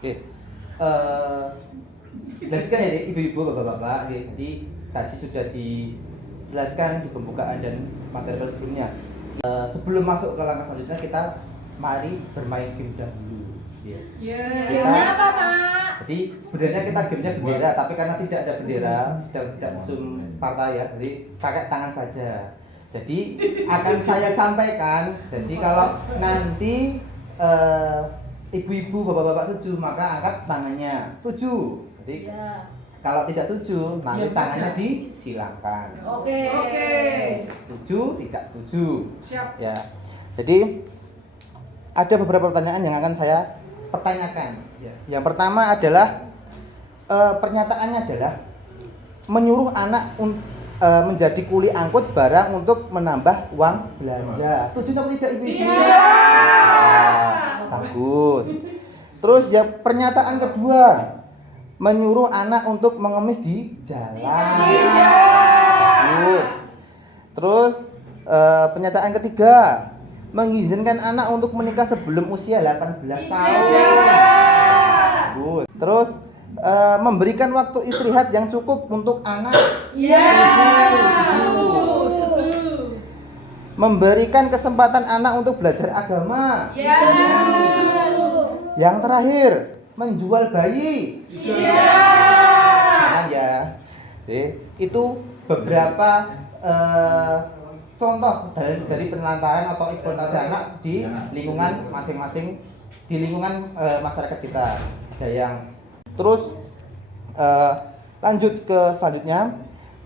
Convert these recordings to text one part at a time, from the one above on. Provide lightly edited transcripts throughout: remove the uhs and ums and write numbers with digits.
Oke. Jelaskan ya ibu-ibu, bapak-bapak. Jadi tadi sudah dijelaskan di pembukaan dan materi sebelumnya. Sebelum masuk ke langkah selanjutnya, kita mari bermain game dahulu. Gamenya apa, Pak? Jadi sebenarnya kita gamenya bendera, tapi karena tidak ada bendera, sedang tidak zoom partai ya, jadi pakai tangan saja. Jadi akan saya sampaikan. Jadi kalau nanti ibu-ibu, bapak-bapak setuju, maka angkat tangannya. Setuju. Jadi kalau tidak setuju, nanti tangannya disilangkan. Oke. Setuju, tidak setuju. Siap. Ya. Jadi ada beberapa pertanyaan yang akan saya pertanyakan. Yang pertama adalah pernyataannya adalah menyuruh anak menjadi kuli angkut barang untuk menambah uang belanja. Setuju atau tidak ibu? Iya. Bagus. Terus yang pernyataan kedua, menyuruh anak untuk mengemis di jalan. Bagus. Terus pernyataan ketiga, mengizinkan anak untuk menikah sebelum usia 18 tahun. Bagus. Terus memberikan waktu istirahat yang cukup untuk anak. Memberikan kesempatan anak untuk belajar agama. Yang terakhir, menjual bayi. Jangan ya. Itu beberapa contoh dari penelantaran atau eksploitasi anak di lingkungan masing-masing, di lingkungan masyarakat kita. Ada yang terus lanjut ke selanjutnya.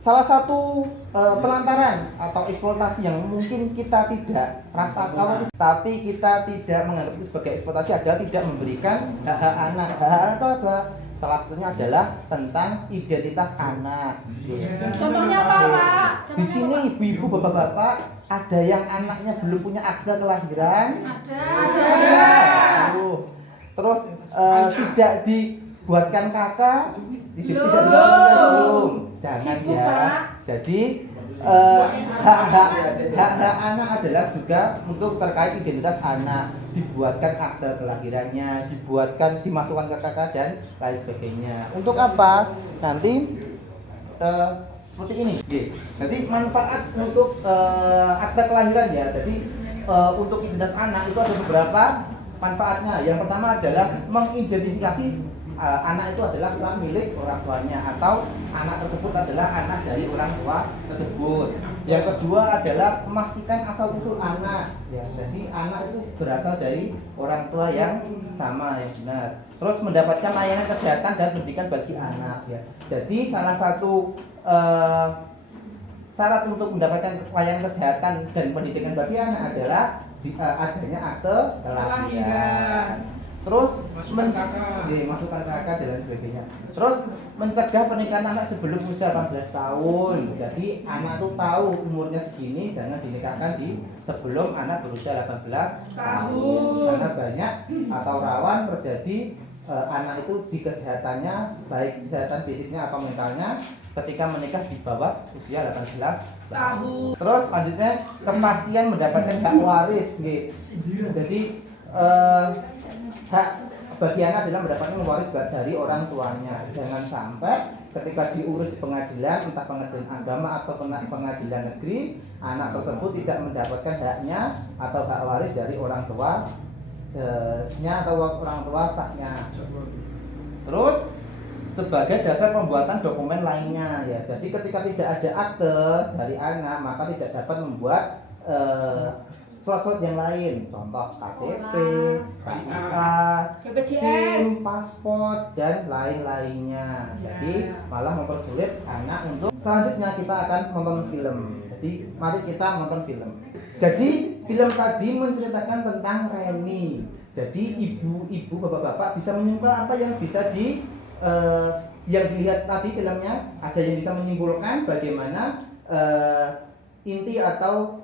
Salah satu pelantaran atau eksploitasi yang mungkin kita tidak rasakan, tapi kita tidak menganggap itu sebagai eksploitasi adalah tidak memberikan hak-hak anak. Hak-hak itu apa? Salah satunya adalah tentang identitas anak. Contohnya apa, Pak? Di sini ibu-ibu, bapak-bapak, ada yang anaknya belum punya akta kelahiran? Ada. Terus tidak dibuatkan kakak? Tidak belum. Jangan Sibuk, ya. Pak. Jadi hak-hak anak adalah juga untuk terkait identitas anak, dibuatkan akte kelahirannya, dimasukkan ke kakak dan lain sebagainya. Untuk apa? Nanti seperti ini. Jadi manfaat untuk akte kelahiran ya. Jadi untuk identitas anak itu ada beberapa manfaatnya. Yang pertama adalah mengidentifikasi anak itu adalah sah milik orang tuanya atau anak tersebut adalah anak dari orang tua tersebut. Yang kedua adalah memastikan asal usul anak. Ya, jadi anak itu berasal dari orang tua yang sama, yang benar. Terus mendapatkan layanan kesehatan dan pendidikan bagi anak. Ya. Jadi salah satu syarat untuk mendapatkan layanan kesehatan dan pendidikan bagi anak adalah adanya akte kelahiran. Terus masukkan kakak dan lain sebagainya. Terus mencegah pernikahan anak sebelum usia 18 tahun. Jadi anak tuh tahu umurnya segini, jangan dinikahkan sebelum anak berusia 18 tahun. Karena banyak atau rawan terjadi anak itu di kesehatannya, baik kesehatan fisiknya atau mentalnya, ketika menikah di bawah usia 18 tahun. Terus selanjutnya kepastian mendapatkan hak waris. Jadi hak bagi anak adalah mendapatkan waris dari orang tuanya. Jangan sampai ketika diurus pengadilan, entah pengadilan agama atau pengadilan negeri, anak tersebut tidak mendapatkan haknya atau hak waris dari orang tuanya atau orang tua sahnya. Terus sebagai dasar pembuatan dokumen lainnya ya. Jadi ketika tidak ada akte dari anak, maka tidak dapat membuat surat-surat yang lain, contoh KTP, SIM, paspor, dan lain-lainnya. Jadi malah mempersulit anak untuk. Selanjutnya kita akan menonton film. Jadi mari kita menonton film. Jadi film tadi menceritakan tentang Reni. Jadi ibu-ibu, bapak-bapak bisa menyimpulkan apa yang bisa yang dilihat tadi filmnya. Ada yang bisa menyimpulkan bagaimana inti atau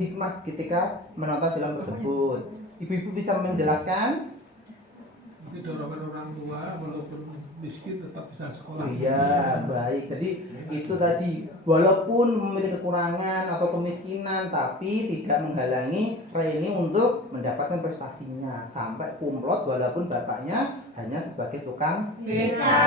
hikmah ketika menonton film tersebut. Ibu-ibu bisa menjelaskan? didorongkan orang tua walaupun miskin tetap bisa sekolah. Iya, baik. Jadi itu tadi, walaupun memiliki kekurangan atau kemiskinan, tapi tidak menghalangi Reni untuk mendapatkan prestasinya sampai kumlot walaupun bapaknya hanya sebagai tukang Beca.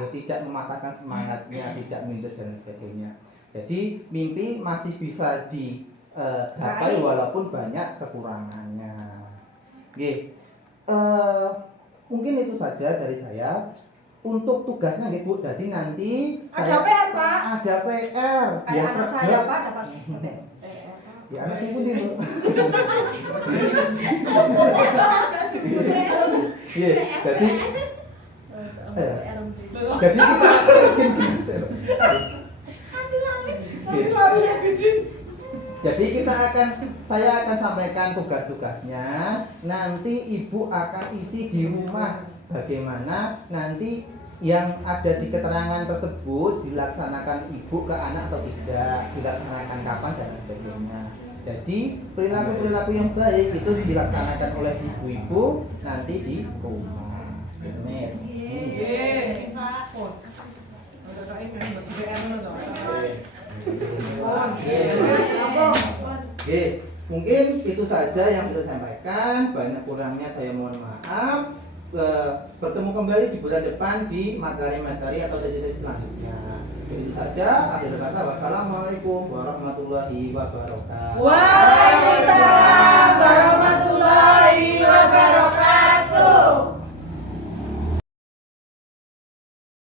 dia tidak mematahkan semangatnya, tidak minder dan sebagainya. Jadi mimpi masih bisa digapai walaupun banyak kekurangannya. Oke, mungkin itu saja dari saya. Untuk tugasnya nih Bu, jadi nanti Ada PR, Pak? Ada PR. Kayak anak saya, Pak, dapat Ya anak sih pun Bu. Iya, jadi jadi kita jadi saya akan sampaikan tugas-tugasnya. Nanti Ibu akan isi di rumah bagaimana nanti yang ada di keterangan tersebut dilaksanakan Ibu ke anak atau tidak, dilaksanakan kapan dan sebagainya. Jadi perilaku-perilaku yang baik itu dilaksanakan oleh ibu-ibu nanti di rumah. Amin. Oke, mungkin itu saja yang bisa saya sampaikan. Banyak kurangnya saya mohon maaf. Bertemu kembali di bulan depan di materi-materi atau sesi-sesi selanjutnya. Itu saja. Akhir kata, wassalamualaikum warahmatullahi wabarakatuh.